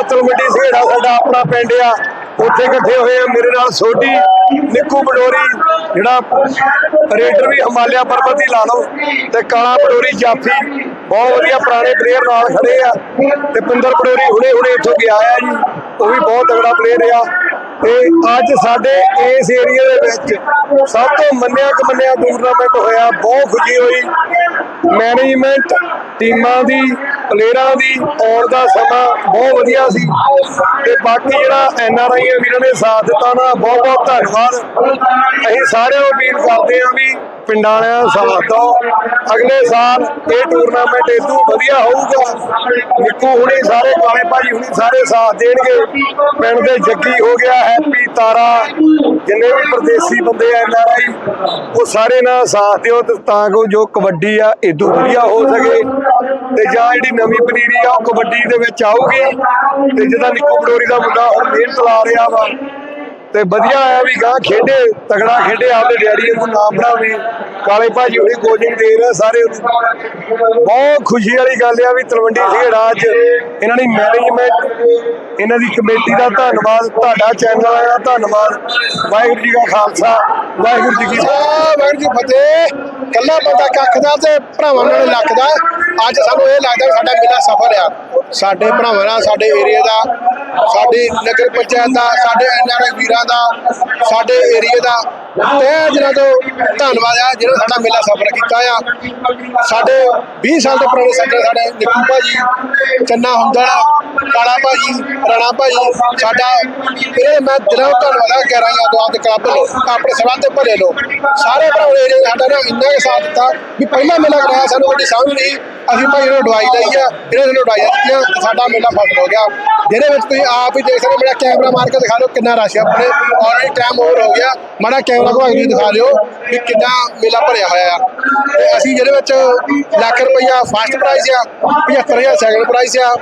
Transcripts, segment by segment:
ਆਪਾਂ ਤਲਵੰਡੀ ਸੇੜਾ ਸਾਡਾ ਆਪਣਾ ਪਿੰਡ ਆ। ਉੱਥੇ ਇਕੱਠੇ ਹੋਏ ਆ ਮੇਰੇ ਨਾਲ ਸੋਢੀ, ਨਿੱਕੂ ਬਡੋਰੀ, ਜਿਹੜਾ ਰੇਡਰ ਵੀ ਹਿਮਾਲਿਆ ਪਰਬਤ ਹੀ ਲਾ ਲਓ ਤੇ ਕਾਲਾ ਬਡੋਰੀ ਜਾਫੀ, ਬਹੁਤ ਵਧੀਆ ਪੁਰਾਣੇ ਪਲੇਅਰ ਨਾਲ ਖੜੇ ਆ ਤੇ ਪਿੰਦਰ ਬਡੋਰੀ ਹੁਣੇ ਹੁਣੇ ਇੱਥੋਂ ਗਿਆ ਆ ਜੀ। ਉਹ ਵੀ ਬਹੁਤ ਤਗੜਾ ਪਲੇਅਰ ਆ। ਤੇ ਅੱਜ ਸਾਡੇ ਇਸ ਏਰੀਆ ਦੇ ਵਿੱਚ ਸਭ ਤੋਂ ਮੰਨਿਆ ਕਮੰਨਿਆ ਟੂਰਨਾਮੈਂਟ ਹੋਇਆ, ਬਹੁਤ ਖੁਸ਼ੀ ਹੋਈ। ਮੈਨੇਜਮੈਂਟ ਟੀਮਾਂ ਦੀ ਪਲੇਅਰਾਂ ਦੀ ਆਉਣ ਦਾ ਸਮਾਂ ਬਹੁਤ ਵਧੀਆ ਸੀ ਤੇ ਬਾਕੀ ਜਿਹੜਾ ਐਨ ਆਰ ਆਈ ਵੀਰਾਂ ਨੇ ਸਾਥ ਦਿੱਤਾ ਨਾ, ਬਹੁਤ ਬਹੁਤ ਧੰਨਵਾਦ। ਅਸੀਂ ਸਾਰਿਆਂ ਨੂੰ ਅਪੀਲ ਕਰਦੇ ਹਾਂ ਵੀ ਪਿੰਡਾਂ ਵਾਲਿਆਂ ਸਾਥ ਦਿਓ। ਅਗਲੇ ਸਾਲ ਇਹ ਟੂਰਨਾਮੈਂਟ ਇਦੋਂ ਵਧੀਆ ਹੋਊਗਾ, ਨਿੱਕੂ ਹੁਣੀ ਸਾਰੇ ਕਾਲੇ ਭਾਜੀ ਹੁਣੀ ਸਾਰੇ ਸਾਥ ਦੇਣਗੇ। ਪਿੰਡ ਦੇ ਜੱਗੀ ਹੋ ਗਿਆ ਹੈਪੀ ਤਾਰਾ, ਜਿੰਨੇ ਵੀ ਪ੍ਰਦੇਸੀ ਬੰਦੇ ਐਨ ਆਰ ਆਈ, ਉਹ ਸਾਰੇ ਨਾਲ ਸਾਥ ਦਿਓ ਤਾਂ ਕਿ ਜੋ ਕਬੱਡੀ ਆ ਇਦੋਂ ਵਧੀਆ ਹੋ ਸਕੇ। ਤੇ ਜਾਂ ਜਿਹੜੀ ਨਵੀਂ ਪਨੀਰੀ ਆ ਉਹ ਕਬੱਡੀ ਦੇ ਵਿੱਚ ਆਊਗੀ ਤੇ ਜਿਹਦਾ ਨਿੱਕੂ ਬਡੋਰੀ ਦਾ ਮੁੰਡਾ ਉਹ ਮਿਹਨਤ ਲਾ ਰਿਹਾ ਵਾ। ਤੇ ਵਧੀਆ ਆਇਆ ਵੀ ਗਾਂ ਖੇਡੇ ਤਗੜਾ ਖੇਡੇ, ਆਪਦੇ ਡੈਡੀ ਨੂੰ ਨਾਮ ਬਣਾਵੇ ਕਾਲੇ ਭਾਜੀ ਹੁਣੀ ਕੋਚਿੰਗ ਦੇ ਰਹੇ ਸਾਰੇ। ਬਹੁਤ ਖੁਸ਼ੀ ਵਾਲੀ ਗੱਲ ਆ ਵੀ ਤਲਵੰਡੀ ਖੇੜਾ ਅੱਜ। ਇਹਨਾਂ ਦੀ ਮੈਨੇਜਮੈਂਟ ਇਹਨਾਂ ਦੀ ਕਮੇਟੀ ਦਾ ਧੰਨਵਾਦ, ਤੁਹਾਡਾ ਚੈਨਲ ਦਾ ਧੰਨਵਾਦ। ਵਾਹਿਗੁਰੂ ਜੀ ਕਾ ਖਾਲਸਾ, ਵਾਹਿਗੁਰੂ ਜੀ ਕੀ ਫਤਿਹ। ਵਾਹਿਗੁਰੂ ਜੀ ਫਤਿਹ। ਕੱਲਾ ਬੰਦਾ ਕੱਖ ਦਾ ਤੇ ਭਰਾਵਾਂ ਨਾਲ ਲੱਖ ਦਾ। ਅੱਜ ਸਾਨੂੰ ਇਹ ਲੱਗਦਾ ਸਾਡਾ ਮੇਲਾ ਸਫਲ ਆ। ਸਾਡੇ ਭਰਾਵਾਂ ਨਾਲ, ਸਾਡੇ ਏਰੀਆ ਦਾ, ਸਾਡੀ ਨਗਰ ਪੰਚਾਇਤ ਦਾ, ਸਾਡੇ ਐਨਆਰਆਈ ਵੀਰਾਂ ਦਾ ਸਾਡੇ ਏਰੀਏ ਦਾ ਤਹਿ ਦਿਲਾਂ ਤੋਂ ਧੰਨਵਾਦ ਆ ਜਿਹੜਾ ਸਾਡਾ ਮੇਲਾ ਸਫਲ ਕੀਤਾ ਆ। ਸਾਡੇ 20 ਸਾਲ ਤੋਂ ਪੁਰਾਣੇ ਸਾਡੇ ਸਾਡੇ ਨਿੱਕੂ ਭਾਜੀ ਚੰਨਾ ਹੁੰਦਲ ਕਾਲਾ ਭਾਜੀ ਰਾਣਾ ਭਾਜੀ ਸਾਡਾ ਇਹ ਮੈਂ ਦਿਲੋਂ ਧੰਨਵਾਦ ਆ ਕਹਿ ਰਹੀ ਆ ਕਲੱਬ ਲੋ ਆਪਣੇ ਸਭਾ ਤੇ ਭਰੇ ਲੋ ਸਾਰੇ ਭਰਾਵਾਂ ਨੇ ਸਾਡਾ ਨਾ ਇੰਨਾ ਕੁ ਸਾਥ ਦਿੱਤਾ ਵੀ ਪਹਿਲਾ ਮੇਲਾ ਕਰਾਇਆ ਸਾਨੂੰ ਵੱਡੀ ਸਮਝ ਨਹੀਂ ਅਸੀਂ ਭਾਈ ਨੂੰ ਦਵਾਈ ਲਈ ਆ ਇਹਨਾਂ ਨੇ ਦਵਾਈ ਦਿੱਤੀਆਂ ਸਾਡਾ ਮੇਲਾ ਫਸਲ ਹੋ ਗਿਆ। ਜਿਹਦੇ ਵਿੱਚ ਤੁਸੀਂ ਆਪ ਹੀ ਦੇਖ ਸਕਦੇ ਹੋ, ਮੇਰਾ ਕੈਮਰਾ ਮਾਰ ਕੇ ਦਿਖਾ ਦਿਓ ਕਿੰਨਾ ਰਸ਼ ਆ ਆਪਣੇ। ਆਲਰੇਡੀ ਟਾਈਮ ਹੋਰ ਹੋ ਗਿਆ। ਮਾੜਾ ਕੈਮਰਾ ਘੁਮਾ ਕੇ ਦਿਖਾ ਦਿਓ ਵੀ ਕਿੰਨਾ ਮੇਲਾ ਭਰਿਆ ਹੋਇਆ ਆ। ਤੇ ਅਸੀਂ ਜਿਹਦੇ ਵਿੱਚ ਲੱਖ ਰੁਪਈਆ ਫਸਟ ਪ੍ਰਾਈਜ਼ ਆ 75000 ਸੈਕੰਡ ਪ੍ਰਾਈਜ਼ ਆ,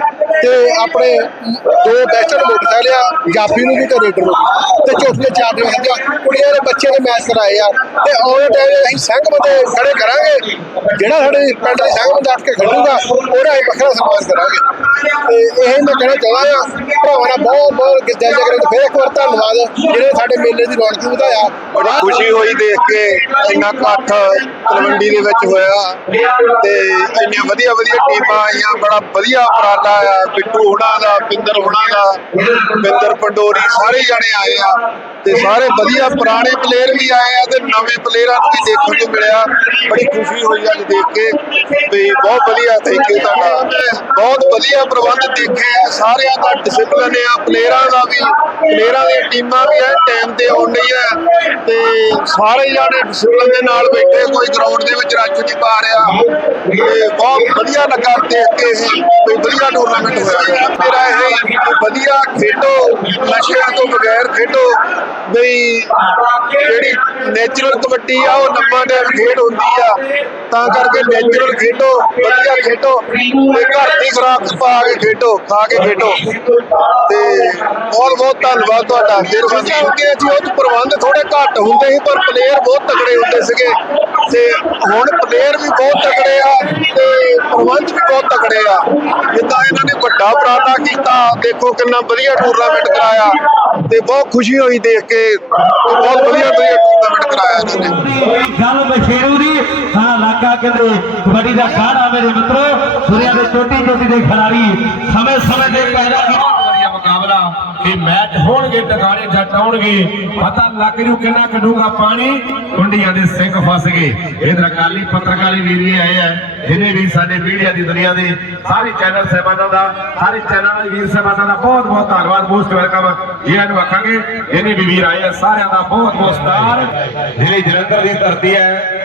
ਤੇ ਆਪਣੇ ਦੋ ਬੈਸਟਰ ਮੋਟਰਸਾਈਕਲ ਆ ਜਾਫੀ ਨੂੰ ਵੀ ਤੇ ਰੇਡਰ ਨੂੰ ਵੀ। ਤੇ ਚੌਥੀਆਂ ਚਾਰ ਦੀਆਂ ਹੁੰਦੀਆਂ ਕੁੜੀਆਂ ਦੇ ਬੱਚੇ ਨੇ ਮੈਚ ਕਰਾਏ ਆ। ਤੇ ਆਉਣ ਟਾਈਮ ਅਸੀਂ ਸੰਘ ਬੰਦੇ ਖੜੇ ਕਰਾਂਗੇ। ਜਿਹੜਾ ਸਾਡੇ ਪਿੰਡ ਦੇ ਸੰਘ ਬੰਦਾ ਉੱਠ ਕੇ ਖੜੂਗਾ, ਉਹਦਾ ਅਸੀਂ ਵੱਖਰਾ ਸਨਮਾਨ ਕਰਾਂਗੇ। ਤੇ ਇਹ ਮੈਂ ਕਹਿਣਾ ਚਾਹੁੰਦਾ ਆ, ਭਰਾਵਾਂ ਦਾ ਬਹੁਤ ਬਹੁਤ ਦਿਲ ਦੇ ਕਰੇ ਫਿਰ ਇੱਕ ਵਾਰ ਧੰਨਵਾਦ ਜਿਹੜੇ ਸਾਡੇ ਮੇਲੇ ਦੀ ਰੌਣਕ ਨੂੰ ਵਧਾਇਆ ਖੁਸ਼ੀ ਹੋਈ ਦੇਖ ਕੇ ਇੰਨਾ ਇਕੱਠ ਤਲਵੰਡੀ ਦੇ ਵਿੱਚ ਹੋਇਆ ਤੇ ਇੰਨੀਆਂ ਵਧੀਆ ਵਧੀਆ ਟੀਮਾਂ ਆਈਆਂ, ਬੜਾ ਵਧੀਆ ਉਪਰਾਲਾ ਆ ਬਿੱਟੂ ਹੁਣਾਂ ਦਾ, ਪਿੰਦਰ ਹੁਣਾਂ ਦਾ, ਪਿੰਦਰ ਪੰਡੋਰੀ ਸਾਰੇ ਜਣੇ ਆਏ ਆ ਤੇ ਸਾਰੇ ਵਧੀਆ ਪੁਰਾਣੇ ਪਲੇਅਰ ਵੀ ਆਏ ਆ ਤੇ ਨਵੇਂ ਪਲੇਅਰਾਂ ਨੂੰ ਵੀ ਦੇਖਣ ਨੂੰ ਮਿਲਿਆ। ਬੜੀ ਖੁਸ਼ੀ ਹੋਈ ਅੱਜ ਦੇਖ ਕੇ ਵੀ ਬਹੁਤ ਵਧੀਆ ਥੈਂਕ ਯੂ ਤੁਹਾਡਾ ਬਹੁਤ ਵਧੀਆ ਪ੍ਰਬੰਧ ਦੇਖੇ ਸਾਰਿਆਂ ਦਾ ਡਿਸਪਲਿਨ ਆ ਪਲੇਅਰਾਂ ਦਾ ਵੀ ਪਲੇਅਰਾਂ ਦੀਆਂ ਟੀਮਾਂ ਵੀ ਆ ਟਾਈਮ ਤੇ ਆਉਣ ਸਾਰੇ ਜਾਣੇ ਡਿਸਪਲਿਨ ਦੇ ਨਾਲ ਬੈਠੇ ਕੋਈ ਗਰਾਊਂਡ ਦੇ ਵਿੱਚ ਰੱਜ ਨਹੀਂ ਪਾ ਰਿਹਾ। ਤੇ ਬਹੁਤ ਵਧੀਆ ਲੱਗਾ ਦੇਖ ਕੇ ਇਹ ਕੋਈ ਵਧੀਆ ਟੂਰਨਾਮੈਂਟ ਹੋਇਆ। ਮੇਰਾ ਇਹ ਵਧੀਆ ਖੇਡੋ ਨਸ਼ਿਆਂ ਤੋਂ ਬਗੈਰ ਖੇਡੋ। ਬਈ ਜਿਹੜੀ ਨੇਚਰਲ ਕਬੱਡੀ ਆ ਉਹ ਲੰਮਾ ਟਾਈਮ ਖੇਡ ਹੁੰਦੀ ਆ। ਤਾਂ ਕਰਕੇ ਨੇਚਰਲ ਖੇਡੋ ਵਧੀਆ ਖੇਡੋ। ਤੇ ਘਰ ਦੀ ਖੁਰਾਕ ਪਾ ਕੇ ਖੇਡੋ ਖਾ ਕੇ ਖੇਡੋ। ਤੇ ਬਹੁਤ ਬਹੁਤ ਧੰਨਵਾਦ ਤੁਹਾਡਾ। ਮਿਹਰਬਾਨੀ ਕਿਉਂਕਿ ਅਸੀਂ ਉਹ 'ਚ ਪ੍ਰਬੰਧ ਥੋੜੇ ਘੱਟ ਹੁੰਦੇ ਸੀ ਪਰ ਪਲੇਅਰ ਬਹੁਤ ਤਕੜੇ ਹੁੰਦੇ ਸੀਗੇ ਤੇ ਹੁਣ ਪਲੇਅਰ ਵੀ ਬਹੁਤ ਤਕੜੇ ਆ ਤੇ ਪ੍ਰਬੰਧ ਵੀ ਬਹੁਤ ਤਕੜੇ ਆ। ਜਿੱਦਾਂ ਇਹਨਾਂ ਨੇ ਵੱਡਾ ਉਪਰਾਲਾ ਕੀਤਾ, ਦੇਖੋ ਕਿੰਨਾ ਵਧੀਆ ਟੂਰਨਾਮੈਂਟ ਕਰਾਇਆ ਤੇ ਬਹੁਤ ਖੁਸ਼ੀ ਹੋਈ ਦੇਖ ਕੇ, ਬਹੁਤ ਵਧੀਆ ਵਧੀਆ ਟੂਰਨਾਮੈਂਟ ਕਰਾਇਆ ਇਹਨਾਂ ਨੇ। ਗੱਲ ਬਸ਼ੇਰੂ ਦੀ ਸਾਰਾ ਇਲਾਕਾ ਕਹਿੰਦੇ, ਕਬੱਡੀ ਦਾ ਖਾੜਾ ਮੇਰੇ ਮਿੱਤਰੋ ਦੁਨੀਆ ਦੇ ਛੋਟੀ ਛੋਟੀ ਦੇ ਖਿਡਾਰੀ ਸਮੇਂ ਸਮੇਂ ਦੇ ਪੈਦਾ ਬਹੁਤ ਮੈਚ ਹੋਣਗੇ, ਟਿਕਾਣੇ ਜੱਟ ਆਉਣਗੇ। ਪਤਾ ਲੱਗ ਜੂ ਕਿੰਨਾ ਕੱਢੂਗਾ ਪਾਣੀ ਕੁੰਡੀਆਂ ਦੇ ਸਿੰਘ ਫਸ ਗਏ। ਇਧਰ ਅਕਾਲੀ ਪੱਤਰਕਾਰੀ ਵੀਰ ਆਏ ਆ। ਜਿਹਨੇ ਵੀ ਸਾਡੇ ਮੀਡੀਆ ਦੀ ਦੁਨੀਆ ਦੇ ਸਾਰੇ ਚੈਨਲ ਸਹਿਬਾਨਾਂ ਦਾ, ਸਾਰੇ ਚੈਨਲ ਦੇ ਵੀਰ ਸਹਿਬਾਨਾਂ ਦਾ ਬਹੁਤ ਬਹੁਤ ਧੰਨਵਾਦ ਮੋਸਟ ਵੈਲਕਮ ਇਹਨਾਂ ਨੂੰ ਆਖਾਂਗੇ ਇਹਨੇ ਵੀ ਵੀਰ ਆਏ ਆ, ਸਾਰਿਆਂ ਦਾ ਬਹੁਤ ਬਹੁਤ ਸਤਿਕਾਰ। ਜ਼ਿਲ੍ਹੇ ਜਲੰਧਰ ਦੀ ਧਰਤੀ ਹੈ।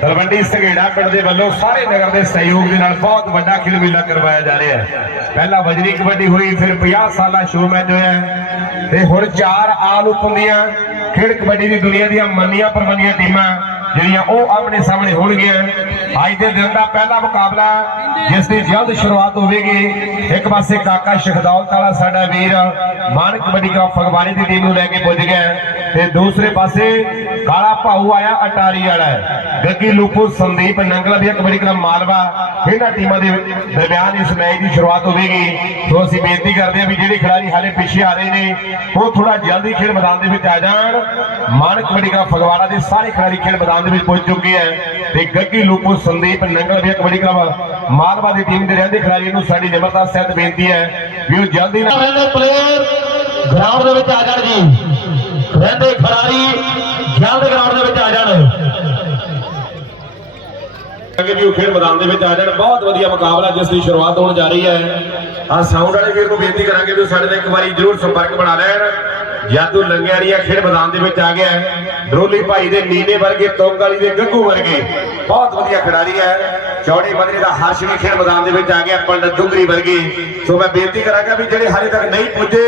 ਤਲਵੰਡੀ ਸੰਘੇੜਾ ਪਿੰਡ ਦੇ ਵੱਲੋਂ ਸਾਰੇ ਨਗਰ ਦੇ ਸਹਿਯੋਗ ਦੇ ਨਾਲ ਬਹੁਤ ਵੱਡਾ ਖੇਡ ਮੇਲਾ ਕਰਵਾਇਆ ਜਾ ਰਿਹਾ ਹੈ। ਪਹਿਲਾਂ ਵਜਰੀ ਕਬੱਡੀ ਹੋਈ, ਫਿਰ 50 ਸਾਲਾ ਸ਼ੋਅ ਮੈਚ ਹੋਇਆ ਤੇ ਹੁਣ ਚਾਰ ਆਲ ਉਪਨ ਖੇਡ ਕਬੱਡੀ ਦੀ ਦੁਨੀਆ ਦੀਆਂ ਮੰਨੀਆਂ ਪਰਮੰਨੀਆਂ ਟੀਮਾਂ ਜਿਹੜੀਆਂ ਉਹ ਆਪਣੇ ਸਾਹਮਣੇ ਹੋਣਗੀਆਂ। ਅੱਜ ਦੇ ਦਿਨ ਦਾ ਪਹਿਲਾ ਮੁਕਾਬਲਾ ਜਿਸ ਦੀ ਜਲਦ ਸ਼ੁਰੂਆਤ ਹੋਵੇਗੀ। ਇੱਕ ਪਾਸੇ ਕਾਕਾ ਸ਼ਖਦੌਲ ਵਾਲਾ ਸਾਡਾ ਵੀਰ ਮਾਨ ਕਬੱਡੀ ਕਾ ਫਗਵਾੜੇ ਦੀ ਟੀਮ ਨੂੰ ਲੈ ਕੇ ਪੁੱਜ ਗਿਆ ਤੇ ਦੂਸਰੇ ਪਾਸੇ ਕਾਲਾ ਭਾਊ ਆਇਆ, ਅਟਾਰੀ ਵਾਲਾ ਗੱਗੀ ਲੂਪੂ ਸੰਦੀਪ ਨੰਗਲਾ ਵੀ ਕਬੱਡੀ ਕਲੱਬ ਮਾਲਵਾ। ਇਹਨਾਂ ਟੀਮਾਂ ਦੇ ਦਰਮਿਆਨ ਇਸ ਮੈਚ ਦੀ ਸ਼ੁਰੂਆਤ ਹੋਵੇਗੀ। ਸੋ ਅਸੀਂ ਬੇਨਤੀ ਕਰਦੇ ਹਾਂ ਵੀ ਜਿਹੜੇ ਖਿਡਾਰੀ ਹਾਲੇ ਪਿੱਛੇ ਆ ਰਹੇ ਨੇ, ਉਹ ਥੋੜਾ ਜਲਦੀ ਖੇਡ ਮੈਦਾਨ ਦੇ ਵਿੱਚ ਆ ਜਾਣ। ਮਾਨਕ ਕਬੱਡੀ ਕਲੱਬ ਫਗਵਾੜਾ ਦੇ ਸਾਰੇ ਖਿਡਾਰੀ ਖੇਡ ਮੈਦਾਨ ਦੇ ਵਿੱਚ ਪਹੁੰਚ ਚੁੱਕੇ ਹੈ। ਤੇ ਗੱਗੀ ਲੂਪੂ ਸੰਦੀਪ ਨੰਗਲਾ ਵੀ ਕਬੱਡੀ ਕਲੱਬ ਮਾਲਵਾ ਦੀ ਟੀਮ ਦੇ ਰਹਿੰਦੇ ਖਿਡਾਰੀ ਨੂੰ ਸਾਡੀ ਜ਼ਬਰਦਸਤ ਸਹਿਤ ਬੇਨਤੀ ਹੈ ਵੀ ਉਹ ਜਲਦੀ ਨਾਲ ਪਲੇਅਰ ਗਰਾਊਂਡ ਦੇ ਵਿੱਚ ਆ ਜਾਣ ਜੀ। ਰਹਿੰਦੇ ਖਿਡਾਰੀ ਜਲਦ ਗਰਾਊਂਡ ਦੇ ਵਿੱਚ ਆ ਜਾਣ। ਕਿ ਵੀ ਉਹ ਖੇਡ ਮੈਦਾਨ ਦੇ ਵਿੱਚ ਆ ਜਾਣ। ਬਹੁਤ ਵਧੀਆ ਮੁਕਾਬਲਾ ਜਿਸ ਦੀ ਸ਼ੁਰੂਆਤ ਹੋਣ ਜਾ ਰਹੀ ਹੈ। ਆ ਸਾਊਂਡ ਵਾਲੇ ਵੀਰ ਨੂੰ ਬੇਨਤੀ ਕਰਾਂਗੇ ਵੀ ਸਾਡੇ ਨਾਲ ਇੱਕ ਵਾਰੀ ਜਰੂਰ ਸੰਪਰਕ ਬਣਾ ਲੈਣ। ਜਾਦੂ ਲੰਗਿਆੜੀਆ ਖੇਡ ਮੈਦਾਨ ਦੇ ਵਿੱਚ ਆ ਗਿਆ ਹੈ। ਡਰੋਲੀ ਭਾਈ ਦੇ ਨੀਲੇ ਵਰਗੇ, ਤੋਂਗ ਵਾਲੀ ਦੇ ਗੱਗੂ ਵਰਗੇ। ਬਹੁਤ ਵਧੀਆ ਖਿਡਾਰੀ ਹੈ। ਚੌੜੀ ਬਦਰੀ ਦਾ ਹਰਸ਼ ਵੀ ਖੇਡ ਮੈਦਾਨ ਦੇ ਵਿੱਚ ਆ ਗਿਆ, ਪੰਡਤ ਦੁੰਗਰੀ ਵਰਗੇ। ਸੋ ਮੈਂ ਬੇਨਤੀ ਕਰਾਂਗਾ ਵੀ ਜਿਹੜੇ ਹਾਲੇ ਤੱਕ ਨਹੀਂ ਪੁੱਜੇ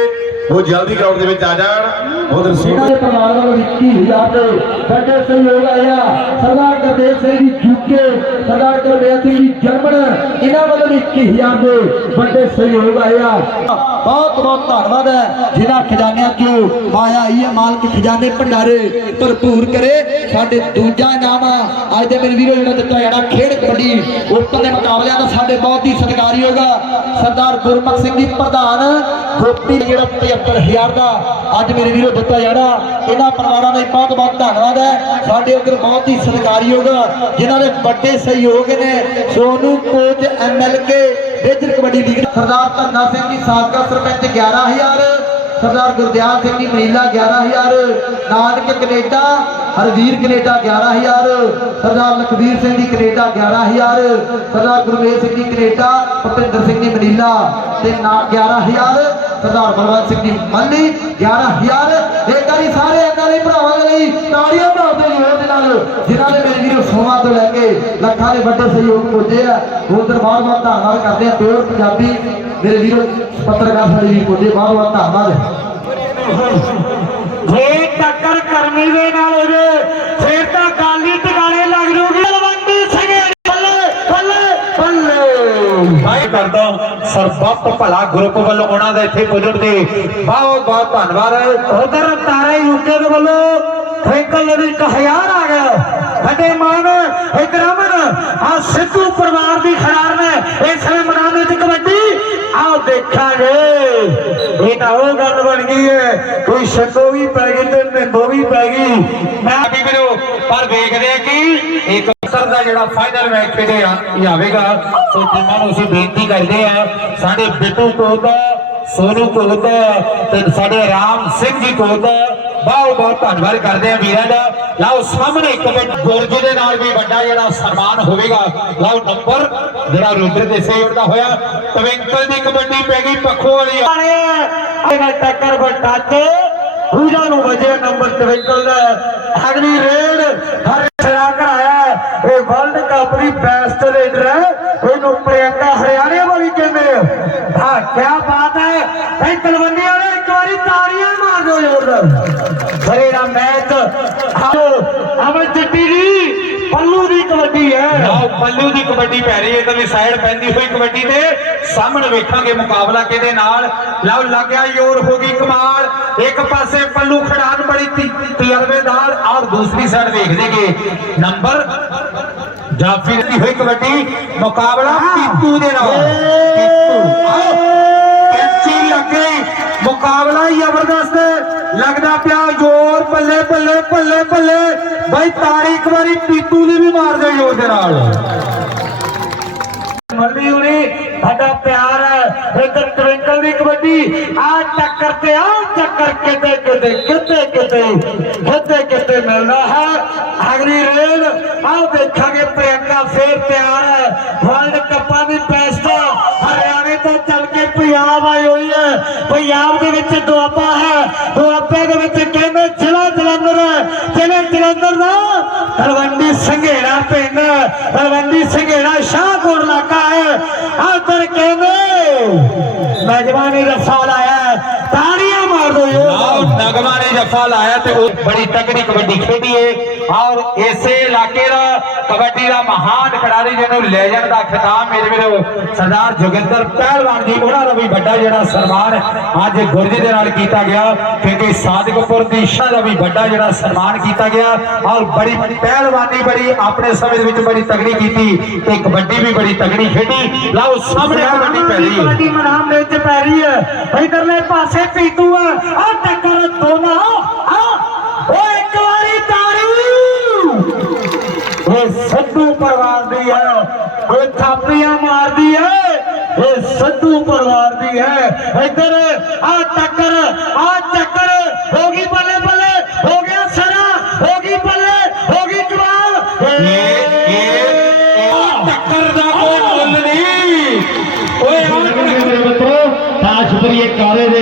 ਉਹ ਜਲਦੀ ਗਰਾਊਂਡ ਦੇ ਵਿੱਚ ਆ ਜਾਣ। ਉਧਰ ਇਹਨਾਂ ਦੇ ਪਰਿਵਾਰ ਵੱਲੋਂ 21000 ਦੇ ਵੱਡੇ ਸਹਿਯੋਗ ਆਇਆ। ਸਰਦਾਰ ਗੁਰਦੇਵ ਸਿੰਘ ਜੀ ਯੂਕੇ, ਸਰਦਾਰ ਗੁਰਦੇਵ ਸਿੰਘ ਜੀ ਜਰਮਨ, ਇਹਨਾਂ ਵੱਲੋਂ 21000 ਦੇ ਵੱਡੇ ਸਹਿਯੋਗ ਆਇਆ। ਬਹੁਤ ਬਹੁਤ ਧੰਨਵਾਦ ਹੈ। ਜਿਨ੍ਹਾਂ ਖਜ਼ਾਨਿਆਂ ਚੋਂ ਮਾਇਆ ਆਈ ਹੈ, ਮਾਲਕ ਖਜ਼ਾਨੇ ਭੰਡਾਰੇ ਭਰਪੂਰ ਕਰੇ। ਸਾਡੇ ਦੂਜਾ ਇਨਾਮ ਅੱਜ ਦੇ ਮੇਰੇ ਵੀਰੋ, ਜਿਹੜਾ ਦਿੱਤਾ ਜਾਣਾ ਖੇਡ ਕਬੱਡੀ, ਓਪਨ ਦੇ ਮੁਕਾਬਲਿਆਂ ਦਾ ਸਾਡੇ ਬਹੁਤ ਹੀ ਸਤਿਕਾਰਯੋਗ ਸਰਦਾਰ ਗੁਰਮੁਖ ਸਿੰਘ ਜੀ ਪ੍ਰਧਾਨ, ਗੋਪੀ ਜਿਹੜਾ 75000 ਦਾ ਅੱਜ ਮੇਰੇ ਵੀਰੋ ਦਿੱਤਾ ਜਾਣਾ। ਇਹਨਾਂ ਪਰਿਵਾਰਾਂ ਦਾ ਬਹੁਤ ਬਹੁਤ ਧੰਨਵਾਦ ਹੈ। ਸਾਡੇ ਉੱਧਰ ਬਹੁਤ ਹੀ ਸਤਿਕਾਰਯੋਗ ਜਿਨ੍ਹਾਂ ਦੇ ਵੱਡੇ ਸਹਿਯੋਗ ਨੇ। ਸੋਨੂ, ਕੋਚ ਐਮਐਲਕੇ ਵੇਜਰ ਕਬੱਡੀ ਲੀਗ ਸਰਦਾਰ ਧੰਨਾ ਸਿੰਘ ਜੀ, ਸਾਬਕਾ sarpanch 11000 Sardar Gurdial Singh ji, Manila 11000 Nanak Canada, Harveer Canada 11000 Sardar Lakhvir Singh ji Canada 11000 Sardar Gurmel Singh ji Canada, Bhupinder Singh ji Manila ਤੇ ਨਾ 11000 ਸਰਦਾਰ ਬਲਵੰਤ ਸਿੰਘ ਜੀ ਮੱਲੀ 11000 ਇਹ ਵਾਰੀ ਸਾਰੇ ਇਹਨਾਂ ਦੇ ਭਰਾਵਾਂ ਦੇ ਲਈ ਤਾੜੀਆਂ ਮਾਰਦੇ ਜ਼ੋਰ ਦੇ ਨਾਲ, ਜਿਨ੍ਹਾਂ ਨੇ ਮੇਰੇ ਵੀਰੋ ਸੋਹਾਂ ਤੋਂ ਲੈ ਕੇ ਲੱਖਾਂ ਦੇ ਵੱਡੇ ਸਹਿਯੋਗ ਪੁੱਜੇ ਆ। ਉਧਰ ਬਹੁਤ ਬਹੁਤ ਧੰਨਵਾਦ ਕਰਦੇ ਆ। ਪਿਓਰ ਪੰਜਾਬੀ, ਮੇਰੇ ਵੀਰੋ ਪੱਤਰਕਾਰ ਸਾਡੇ ਵੀ ਪੁੱਜੇ। ਬਹੁਤ ਬਹੁਤ ਧੰਨਵਾਦ। ਜੇ ਟੱਕਰ ਕਰਮੀ ਦੇ ਨਾਲ ਹੋ ਜੇ, ਫੇਰ ਤਾਂ ਕਾਲੀ ਟਿਕਾਣੇ ਲੱਗ ਜੂਗੀ ਲਵੰਡੀ ਸਿੰਘੇ ਬੱਲੇ ਬੱਲੇ ਬੱਲੇ ਭਾਈ ਕਰਦਾ ਸਰਬੱਤ ਭਲਾ ਗਰੁੱਪ ਵੱਲੋਂ ਉਹਨਾਂ ਦਾ ਇੱਥੇ ਪੁੱਜਣ ਤੇ ਬਹੁਤ ਬਹੁਤ ਧੰਨਵਾਦ ਉਧਰ ਤਾਰੇ ਯੂਕੇ ਦੇ ਵੱਲੋਂ ਫੈਂਕਲ ਦੇ ਵਿੱਚ ਹਜ਼ਾਰ ਆ ਗਿਆ। ਵੱਡੇ ਮਾਨ, ਇੱਕ ਰਮਨ, ਆ ਸਿੱਧੂ ਪਰਿਵਾਰ ਦੀ ਖਿਡਾਰ ਨੇ। ਇਸ ਵੇਲੇ ਮੈਦਾਨ ਵਿੱਚ ਕਬੱਡੀ। ਆਓ ਦੇਖਾਂਗੇ। ਇਹ ਤਾਂ ਉਹ ਗੱਲ ਬਣ ਗਈ ਹੈ। ਕੋਈ ਸ਼ੱਕੋ ਵੀ ਪੈ ਗਈ ਤੇ ਨਿੰਦੋ ਵੀ ਪੈ ਗਈ। ਮੈਂ ਵੀ ਵੀਰੋ, ਪਰ ਦੇਖਦੇ ਆ ਕਿ ਇੱਕ ਸਰ ਦਾ ਜਿਹੜਾ ਫਾਈਨਲ ਮੈਚ ਖੇਡੇ ਆ ਇਹ ਆਵੇਗਾ। ਸੋ ਟੀਮਾਂ ਨੂੰ ਅਸੀਂ ਬੇਨਤੀ ਕਰਦੇ ਆ, ਸਾਡੇ ਬਿੱਟੂ ਕੋਦ ਸੋਨੂ ਕੋਦ ਤੇ ਸਾਡੇ ਰਾਮ ਸਿੰਘ ਜੀ ਕੋਦ ਬਹੁਤ ਬਹੁਤ ਧੰਨਵਾਦ ਕਰਦੇ ਆ ਵੀਰਾਂ ਦਾ। ਲਓ, ਸਾਹਮਣੇ ਇੱਕ ਮਿੰਟ ਗੁਰਜੇ ਦੇ ਨਾਲ ਵੀ ਵੱਡਾ ਜਿਹੜਾ ਸਨਮਾਨ ਹੋਵੇਗਾ। ਲਓ ਨੰਬਰ ਜਿਹੜਾ ਰੁਦਰ ਦੇ ਸੇਵ ਦਾ ਹੋਇਆ। ਟਵਿੰਕਲ ਦੀ ਕਬੱਡੀ ਪੈ ਗਈ ਪੱਖੋ ਵਾਲੀ। ਇਹਦਾ ਟੱਕਰ ਬਟਾਚ ਪੂਜਾ ਨੂੰ ਵਜੇ ਨੰਬਰ ਟਵਿੰਕਲ ਦਾ। ਅਗਲੀ ਰੇਡ ਹਰ ਸਿਰਾ ਕਰਾਇਆ ਇਹ ਵਰਲਡ ਕੱਪ ਦੀ ਬੈਸਟ ਰੇਡਰ ਹੈ। ਇਹਨੂੰ ਪ੍ਰਿਯੰਕਾ ਹਰਿਆਣੇ ਵਾਲੀ ਕਹਿੰਦੇ ਆ। ਹਾਂ ਕੀ ਬਾਤ ਹੈ। ਇਹ ਤਲਵੰਡੀ ਵਾਲੇ, ਇੱਕ ਵਾਰੀ ਤਾੜੀਆਂ ਮਾਰ ਦਿਓ ਜ਼ੋਰਦਾਰ ਬੜੇ ਦਾ ਮੈਚ। ਆਓ ਅਮਰ ਚੱਟੀ ਜੀ ਪੱਲੂ ਦੀ ਕਬੱਡੀ ਹੈ। ਲਓ, ਪੱਲੂ ਦੀ ਕਬੱਡੀ ਪੈ ਰਹੀ ਹੈ। ਇਧਰਲੀ ਸਾਈਡ ਪੈਂਦੀ ਹੋਈ ਕਬੱਡੀ ਤੇ ਸਾਹਮਣੇ ਵੇਖਾਂਗੇ ਮੁਕਾਬਲਾ ਕਿਹਦੇ ਨਾਲ। ਲਓ ਲੱਗਿਆ ਯੋਰ ਹੋ ਗਈ ਕਮਾਲ। ਇੱਕ ਪਾਸੇ ਪੱਲੂ ਖੜਾਨ ਬੜੀ ਤੀ- ਤਜਰਬੇਦਾਰ। ਔਰ ਦੂਸਰੀ ਸਾਈਡ ਵੇਖ ਲੇਗੇ ਨੰਬਰ ਜਾਫੀ ਦੀ ਹੋਈ ਕਬੱਡੀ ਮੁਕਾਬਲਾ ਪੀਤੂ ਦੇ ਨਾਲ। ਪੀਤੂ ਆਓ। ਕੈਂਚੀ ਲੱਗੇ ਮੁਕਾਬਲਾ ਹੀ ਜ਼ਬਰਦਸਤ। ਲੱਗਦਾ ਪਿਆ ਜ਼ੋਰ ਬੱਲੇ ਬੱਲੇ ਬੱਲੇ ਬੱਲੇ ਬਾਈ ਤਾੜੀ ਇੱਕ ਵਾਰੀ ਪੀਤੂ ਦੀ ਵੀ ਮਾਰ ਦੇ ਜ਼ੋਰ ਦੇ ਨਾਲ। ਮਰਦੀ ਹੁਣੀ, ਸਾਡਾ ਪਿਆਰ ਹੈ ਇਧਰ ਟਵਿੰਕਲ ਦੀ ਕਬੱਡੀ। ਆ ਟੱਕਰ ਤੇ, ਆ ਟੱਕਰ ਕਿਤੇ ਕਿਤੇ ਕਿਤੇ ਕਿਤੇ ਕਿਤੇ ਕਿਤੇ ਮਿਲਦਾ ਹੈ। ਅਗਲੀ ਰੇਡ ਆਓ ਦੇਖਾਂਗੇ ਪ੍ਰਿਯੰਕਾ, ਫੇਰ ਤਿਆਰ ਹੈ। ਵਰਲਡ ਕੱਪਾਂ ਦੀ ਬੈਸਟ ਹਰਿਆਣੇ ਤੋਂ ਚੱਲ ਕੇ ਪੰਜਾਬ ਆਈ ਹੋਈ ਹੈ। ਪੰਜਾਬ ਦੇ ਵਿੱਚ ਦੁਆਬਾ ਹੈ। ਦੁਆਬੇ ਦੇ ਵਿੱਚ ਕਹਿੰਦੇ ਜ਼ਿਲ੍ਹਾ ਜਲੰਧਰ ਜ਼ਿਲ੍ਹੇ ਜਲੰਧਰ ਦਾ, ਤਲਵੰਡੀ ਸੰਘੇੜਾ ਪਿੰਡ, ਤਲਵੰਡੀ ਸੰਘੇੜਾ ਸ਼ਾਹਕੋਟ ਇਲਾਕਾ ਹੈ। ਆਦਰ ਕਹਿੰਦੇ, ਨੌਜਵਾਨੀ ਰਫਾ ਲਾਇਆ ਹੈ। ਤਾੜੀਆਂ ਮਾਰ ਦੋ ਆਓ ਯੋ ਨਗਮਾ ਨੇ ਜੱਫਾ ਲਾਇਆ ਤੇ ਉਹ ਬੜੀ ਤਕੜੀ ਕਬੱਡੀ ਖੇਡੀ ਏ। ਔਰ ਇਸੇ ਇਲਾਕੇ ਦਾ ਕਬੱਡੀ ਦਾ ਮਹਾਨ ਖਿਡਾਰੀ ਜਿਹਨੂੰ ਲੈਜੈਂਡ ਦਾ ਖਿਤਾਬ ਮੇਰੇ ਵੀਰੋ ਸਰਦਾਰ ਜੋਗਿੰਦਰ ਪਹਿਲਵਾਨ ਜੀ ਉਹਨਾਂ ਦਾ ਵੀ ਵੱਡਾ ਜਿਹੜਾ ਸਨਮਾਨ ਅੱਜ ਗੁਰਜੀ ਦੇ ਨਾਲ ਕੀਤਾ ਗਿਆ। ਕਿਉਂਕਿ ਸਾਦਿਕਪੁਰ ਦੀ ਸ਼ਾਹ ਦਾ ਵੀ ਵੱਡਾ ਜਿਹੜਾ ਸਨਮਾਨ ਕੀਤਾ ਗਿਆ। ਔਰ ਬੜੀ ਪਹਿਲਵਾਨੀ ਬੜੀ ਆਪਣੇ ਸਮੇਂ ਦੇ ਵਿੱਚ ਬੜੀ ਤਗੜੀ ਕੀਤੀ ਤੇ ਕਬੱਡੀ ਵੀ ਬੜੀ ਤਗੜੀ ਖੇਡੀ। ਲਓ ਸਾਹਮਣੇ ਕਬੱਡੀ ਪੈ ਰਹੀ ਹੈ ਕਬੱਡੀ ਮੈਦਾਨ ਦੇ ਵਿੱਚ ਪੈ ਰਹੀ ਹੈ ਇਧਰਲੇ ਪਾਸੇ ਪੀਤੂ ਆ। ਆ ਟੱਕਰ ਦੋਨਾਂ ਆ ਓ ਇੱਕ ਵਾਰੀ ਤਾੜੀ ਇਹ ਸੱਧੂ ਪਰਿਵਾਰ ਦੀ ਹੈ। ਇਹ ਥਾਪੀਆਂ ਮਾਰਦੀ ਹੈ। ਇਹ ਸੱਧੂ ਪਰਿਵਾਰ ਦੀ ਹੈ। ਇਧਰ ਆ ਟੱਕਰ, ਆ ਚੱਕਰ ਹੋ ਗਈ ਬੱਲੇ ਬੱਲੇ, ਹੋ ਗਈ ਸਰਾ ਹੋ ਗਈ ਬੱਲੇ ਹੋ ਗਈ ਜਵਾਨ ਇਹ ਇਹ ਟੱਕਰ ਦਾ ਕੋਈ ਮੁੱਲ ਨਹੀਂ ਓਏ ਆਹ ਮੇਰੇ ਮਿੱਤਰੋ ਤਾਂ ਸ਼ੁਕਰੀਏ ਕਾਲੇ ਦੇ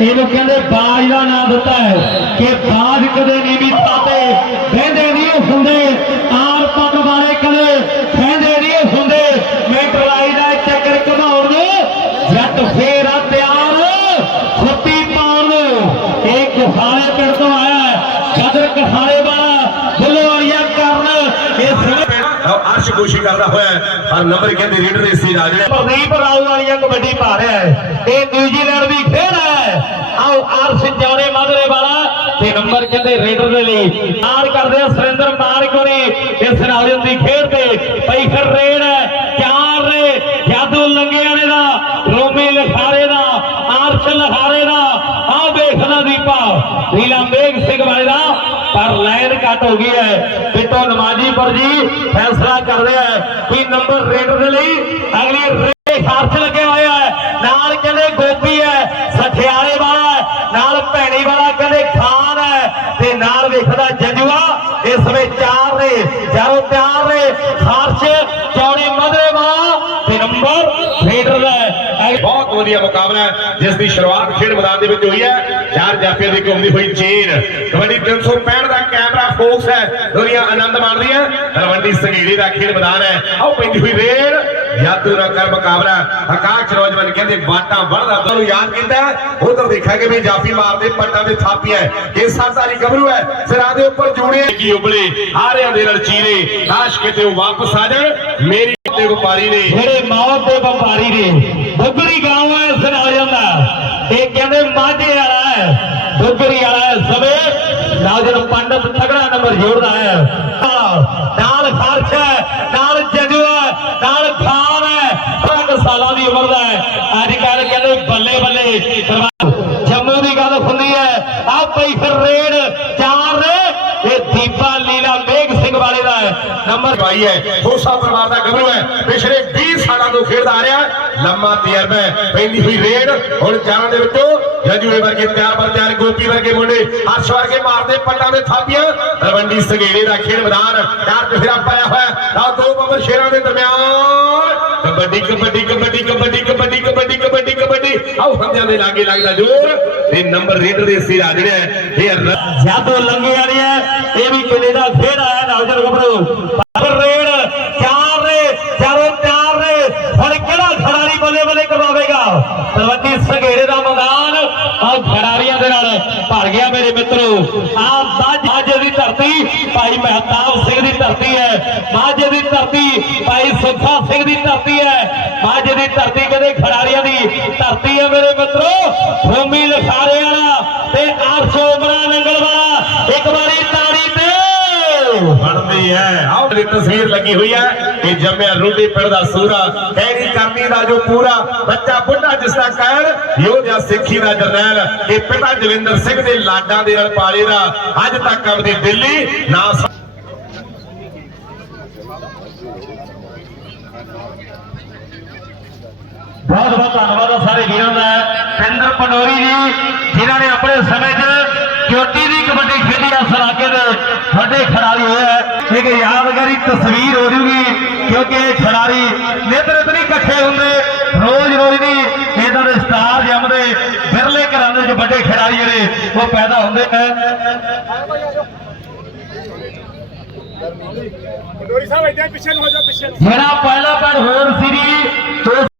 ਇਹਨੂੰ ਕਹਿੰਦੇ ਬਾਜ ਦਾ ਨਾਮ ਦਿੱਤਾ ਹੈ ਕਿ ਬਾਜ ਕਦੇ ਨਹੀਂ ਵੀ ਖਾਤੇ ਕਹਿੰਦੇ ਨਹੀਂ ਉਹ ਹੁੰਦੇ ਆਰ ਪੱਗ ਵਾਲੇ ਕਦੇ ਕਹਿੰਦੇ ਨਹੀਂ ਉਹ ਹੁੰਦੇ ਮੈਂ ਟਰਾਈ ਦਾ ਇਹ ਚੱਕਰ ਘਮਾਉਣ ਨੂੰ ਜੱਟ ਫੇਰ ਆ ਤਿਆਰ ਖੁੱਤੀ ਪਾਉਣ ਨੂੰ ਇਹ ਕੁਹਾਲੇ ਪਿੰਡ ਤੋਂ ਆਇਆ ਹੈ ਕਦਰ ਕਹਾਲੇ ਵਾਲਾ ਬੁੱਲੋਰੀਆ ਕਰਨ ਇਹ ਸਮੇਂ ਅਰਸ਼ ਕੋਸ਼ਿਸ਼ ਕਰਦਾ ਹੋਇਆ ਪਰ ਨੰਬਰ ਕਹਿੰਦੇ ਰੀਡਰ ਦੇ ਸੀ ਰਾਜ ਪ੍ਰਦੀਪ ਰਾਉ ਵਾਲੀਆਂ ਕਬੱਡੀ ਪਾ ਰਿਹਾ ਹੈ। ਇਹ ਨਿਊਜ਼ੀਲੈਂਡ ਦੀ ਖੇਡ ਹੈ। ਆਓ, ਅਰਸ਼ ਜੌਰੇ ਮਾਦਰੇ ਵਾਲਾ ਤੇ ਨੰਬਰ ਕਹਿੰਦੇ ਰੇਡਰ ਦੇ ਲਈ। ਆਰ ਕਰਦੇ ਆ ਸੁਰਿੰਦਰ ਮਾਨਕ ਹੋਣੀ ਇਸ ਨਾਲਿਆਂ ਦੀ ਖੇਡ ਤੇ ਪਈ ਰੇਡ ਹੈ। ਚਾਰ ਰੇ ਜਾਦੂ ਲੰਗਿਆਣੇ ਦਾ, ਰੋਮੀ ਲਖਾਰੇ ਦਾ ਆਰਸ਼ ਲਖਾਰੇ ਦਾ। ਆ ਵੇਖਦਾ ਦੀਪਾ। ਨੀਲਾ ਮੇਘ ਸਿੰਘ ਵਾਲੇ ਦਾ, ਪਰ ਲਾਈਨ ਕੱਟ ਹੋ ਗਈ ਹੈ। ਬਿੱਟੋ ਜੀ, ਫੈਸਲਾ ਕਰ ਰਿਹਾ ਹੈ ਕਿ ਨੰਬਰ ਰੇਡਰ ਦੇ ਲਈ ਅਗਲੀ ਰੇ ਖਾਰਚ ਲੱਗਿਆ ਹੋਇਆ ਹੈ। ਨਾਲ ਕਹਿੰਦੇ ਗੋਪੀ ਹੈ, ਸਠਿਆਲੇ ਵਾਲਾ ਹੈ, ਨਾਲ ਭੈਣੀ ਵਾਲਾ ਕਹਿੰਦੇ ਖਾਨ ਹੈ ਤੇ ਨਾਲ ਵੇਖਦਾ ਜੰਜੂਆ। ਇਸ ਵਿੱਚ ਚਾਰ ਨੇ, ਚਾਰੋਂ ਪਿਆਰ ਨੇ। ਖਾਰਚ ਚੌੜੀ ਮਧਰੇ ਵਾਲਾ ਤੇ ਨੰਬਰ ਰੇਡਰ ਦਾ ਹੈ ਅਗਲੀ- ਬਹੁਤ ਵਧੀਆ ਮੁਕਾਬਲਾ ਜਿਸ ਦੀ ਸ਼ੁਰੂਆਤ ਖੇਡ ਮੈਦਾਨ ਦੇ ਵਿੱਚ ਹੋਈ ਹੈ। ਚਾਰ ਜਾਫੀਆਂ ਦੀ ਘੁੰਮਦੀ ਹੋਈ ਚੇਨ ਕਬੱਡੀ 365 ਦਾ ਕੈਮਰਾ ਫੋਕਸ ਹੈ, ਦੁਨੀਆ ਆਨੰਦ ਮਾਣਦੀ ਹੈ। ਤਲਵੰਡੀ ਸੰਘੇੜੀ ਦਾ ਖੇਡ ਮੈਦਾਨ ਹੈ। ਆਓ ਪੈਂਦੀ ਹੋਈ ਰੇਡ ਜਾਦੂ ਨਾ ਕਰ ਮੁਕਾਬਲਾ। ਆਕਾਸ਼ ਨੌਜਵਾਨ ਕਹਿੰਦੇ ਬਾਟਾ ਵੜਦਾ ਤੁਹਾਨੂੰ ਯਾਦ ਕੀਤਾ ਉਧਰ ਦੇਖਾਂਗੇ ਵੀ ਜਾਫੀ ਮਾਰਦੇ ਪੱਟਾਂ ਦੇ ਥਾਪੀਆਂ ਇਹ ਸਾਰੀ ਗੱਭਰੂ ਹੈ। ਸਿਰਾਂ ਦੇ ਉੱਪਰ ਜੂੜੇ ਕੀ ਉਬਲੇ ਹਾਰਿਆਂ ਦੇ ਨਾਲ ਚੀਰੇ। ਕਾਸ਼ ਕਿਤੇ ਉਹ ਵਾਪਸ ਆ ਜਾਣ। ਮੇਰੀ ਤੇ ਵਪਾਰੀ ਨੇ। ਜਿਹੜੇ ਮੌਤ ਦੇ ਵਪਾਰੀ ਨੇ। ਦੁੱਗਰੀ ਗਾਉਂ ਹੈ ਨਾਲ ਜਾਂਦਾ ਇਹ ਕਹਿੰਦੇ ਮਾਝੇ ਵਾਲਾ ਹੈ। ਦੁੱਗਰੀ ਵਾਲਾ ਹੈ ਸਵੇ। ਰਾਜਨ ਪੰਡਤ ਤਗੜਾ ਨੰਬਰ ਜੋੜਦਾ ਹੈ ਨਾਲ ਖਰਚ ਹੈ ਨਾਲ ਜਜੂ ਹੈ ਨਾਲ ਖਾਨ ਹੈ 5 ਸਾਲਾਂ ਦੀ ਉਮਰ ਦਾ ਹੈ ਅੱਜ ਕੱਲ ਕਹਿੰਦੇ ਬੱਲੇ ਬੱਲੇ ਪਰਿਵਾਰ। ਜੰਮੂ ਦੀ ਗੱਲ ਹੁੰਦੀ ਹੈ ਆ ਪਈ ਫਿਰ ਰੇਡ, ਚਾਰ ਇਹ ਦੀਪਾ ਲੀਲਾ ਮੇਘ ਸਿੰਘ ਵਾਲੇ ਦਾ ਹੈ। ਨੰਬਰ ਭਾਈ ਹੈ। ਖੋਸਾ ਪਰਿਵਾਰ ਦਾ ਗੱਭਰੂ ਹੈ। ਪਿਛਲੇ 20 ਸਾਲਾਂ ਤੋਂ ਖੇਡਦਾ ਆ ਰਿਹਾ। ਲੰਮਾ ਤਜਰਬਾ ਪੈਂਦੀ ਹੋਈ ਰੇਡ। ਹੁਣ ਚਾਰਾਂ ਦੇ ਵਿੱਚੋਂ ਜੰਜੂਏ ਵਰਗੇ ਤਿਆਰ ਬਰ ਤਿਆਰ, ਗੋਪੀ ਵਰਗੇ ਮੁੰਡੇ ਹਰਸ਼ ਵਰਗੇ ਮਾਰਦੇ ਪੱਟਾਂ ਦੇ ਥਾਪੀਆਂ। ਰਵੰਡੀ ਸੰਘੇੜੇ ਦਾ ਖੇਡ ਮੈਦਾਨ। ਚਾਰ ਚਫੇਰਾ ਪਾਇਆ ਹੋਇਆ। ਤਾਂ ਦੋ ਬੰਬਰ ਸ਼ੇਰਾਂ ਦੇ ਦਰਮਿਆਨ ਕਬੱਡੀ ਕਬੱਡੀ ਕਬੱਡੀ ਕਬੱਡੀ ਕਬੱਡੀ ਕਬੱਡੀ ਕਬੱਡੀ ਕਬੱਡੀ। ਆਓ ਹੰਦਿਆਂ ਦੇ ਲਾਗੇ ਲੱਗਦਾ ਜ਼ੋਰ। ਤੇ ਨੰਬਰ ਰੇਡਰ ਦੇ ਸਿਰ ਜਿਹੜਾ ਇਹ ਰ- ਜਾਦੂ ਲੰਗੇ ਵਾਲੀ ਹੈ, ਇਹ ਵੀ ਕਿਲੇ ਦਾ ਖੇਡ ਆਇਆ ਨਾਜਰ ਗੱਭਰੂ ਪਰ ਰੇਡ, ਚਾਰ ਨੇ, ਚਾਰੋਂ ਚਾਰ ਨੇ। ਹੁਣ ਕਿਹੜਾ ਖਿਡਾਰੀ ਬੱਲੇ ਬੱਲੇ ਕਰਵਾਵੇਗਾ? ਤਲਵੰਡੀ ਸੰਘੇੜੇ ਦਾ ਮੈਦਾਨ। ਆ ਖਿਡਾਰੀਆਂ ਦੇ ਨਾਲ ਭਰ ਗਿਆ ਮੇਰੇ ਮਿੱਤਰੋ। ਆ ਮਾਝੇ ਦੀ ਧਰਤੀ, ਭਾਈ ਮਹਿਤਾਬ ਸਿੰਘ ਦੀ ਧਰਤੀ ਹੈ। ਮਾਝੇ ਦੀ ਧਰਤੀ ਭਾਈ ਸੁੱਖਾ ਸਿੰਘ ਦੀ ਧਰਤੀ ਹੈ। ਮਾਝੇ ਦੀ ਧਰਤੀ ਕਹਿੰਦੇ ਖਿਡਾਰੀਆਂ ਦੀ ਧਰਤੀ ਹੈ ਮੇਰੇ ਮਿੱਤਰੋ। ਭੂਮੀ ਲਖਾਰੇ ਵਾਲਾ ਤੇ ਆਰਸ਼ ਉਮਰਾ ਨੰਗਲ ਇੱਕ ਵਾਰੀ ਤਾੜੀ ਤੇ। ਬਣਦੀ ਹੈ। ਆਓ ਦੀ ਤਸਵੀਰ ਲੱਗੀ ਹੋਈ ਹੈ ਕਿ ਜੰਮਿਆ ਰੂਡੀ ਪਿੰਡ ਦਾ ਸੂਰਾ ਕਹਿਣੀ ਕਰਨੀ ਦਾ ਜੋ ਪੂਰਾ ਬੱਚਾ ਬੁੱਢਾ, ਜਿਸ ਦਾ ਕਹਿਰ ਯੋਧਿਆ ਸਿੱਖੀ ਦਾ ਜਰਨੈਲ ਕਿ ਪਿਤਾ ਜਵਿੰਦਰ ਸਿੰਘ ਦੇ ਲਾਡਾਂ ਦੇ ਨਾਲ ਪਾਲੇ ਦਾ ਅੱਜ ਤੱਕ ਆਪਣੀ ਦਿੱਲੀ ਨਾ ਸ- ਬਹੁਤ ਬਹੁਤ ਧੰਨਵਾਦ ਆ ਸਾਰੇ ਵੀਰਾਂ ਦਾ। ਪਿੰਦਰ ਪੰਡੋਰੀ ਜੀ ਜਿਨ੍ਹਾਂ ਨੇ ਆਪਣੇ ਸਮੇਂ 'ਚ ਚੋਟੀ ਦੀ ਕਬੱਡੀ ਖੇਡੀ ਆ ਸਰਾਕੇ ਦੇ। ਵੱਡੇ ਖਿਡਾਰੀ ਹੋਏ ਆ। ਇੱਕ ਯਾਦਗਾਰੀ ਤਸਵੀਰ ਹੋ ਜੂਗੀ ਕਿਉਂਕਿ ਇਹ ਖਿਡਾਰੀ ਨਿਤ ਨਿਤ ਨਹੀਂ ਇਕੱਠੇ ਹੁੰਦੇ ਰੋਜ਼ ਰੋਜ਼ ਨਹੀਂ ਇਹਨਾਂ ਦੇ ਸਟਾਰ ਜੰਮਦੇ ਬਿਰਲੇ ਘਰਾਂ ਦੇ ਵਿੱਚ ਵੱਡੇ ਖਿਡਾਰੀ ਜਿਹੜੇ ਉਹ ਪੈਦਾ ਹੁੰਦੇ ਨੇ ਡੋਰੀ ਸਾਹਿਬ ਇਦਾਂ ਪਿੱਛੇ ਨੂੰ ਹੋ ਜਾਓ ਪਿੱਛੇ ਨੂੰ। ਮੇਰਾ ਪਹਿਲਾ ਪਿੰਡ ਹੋਰ ਸੀਰੀ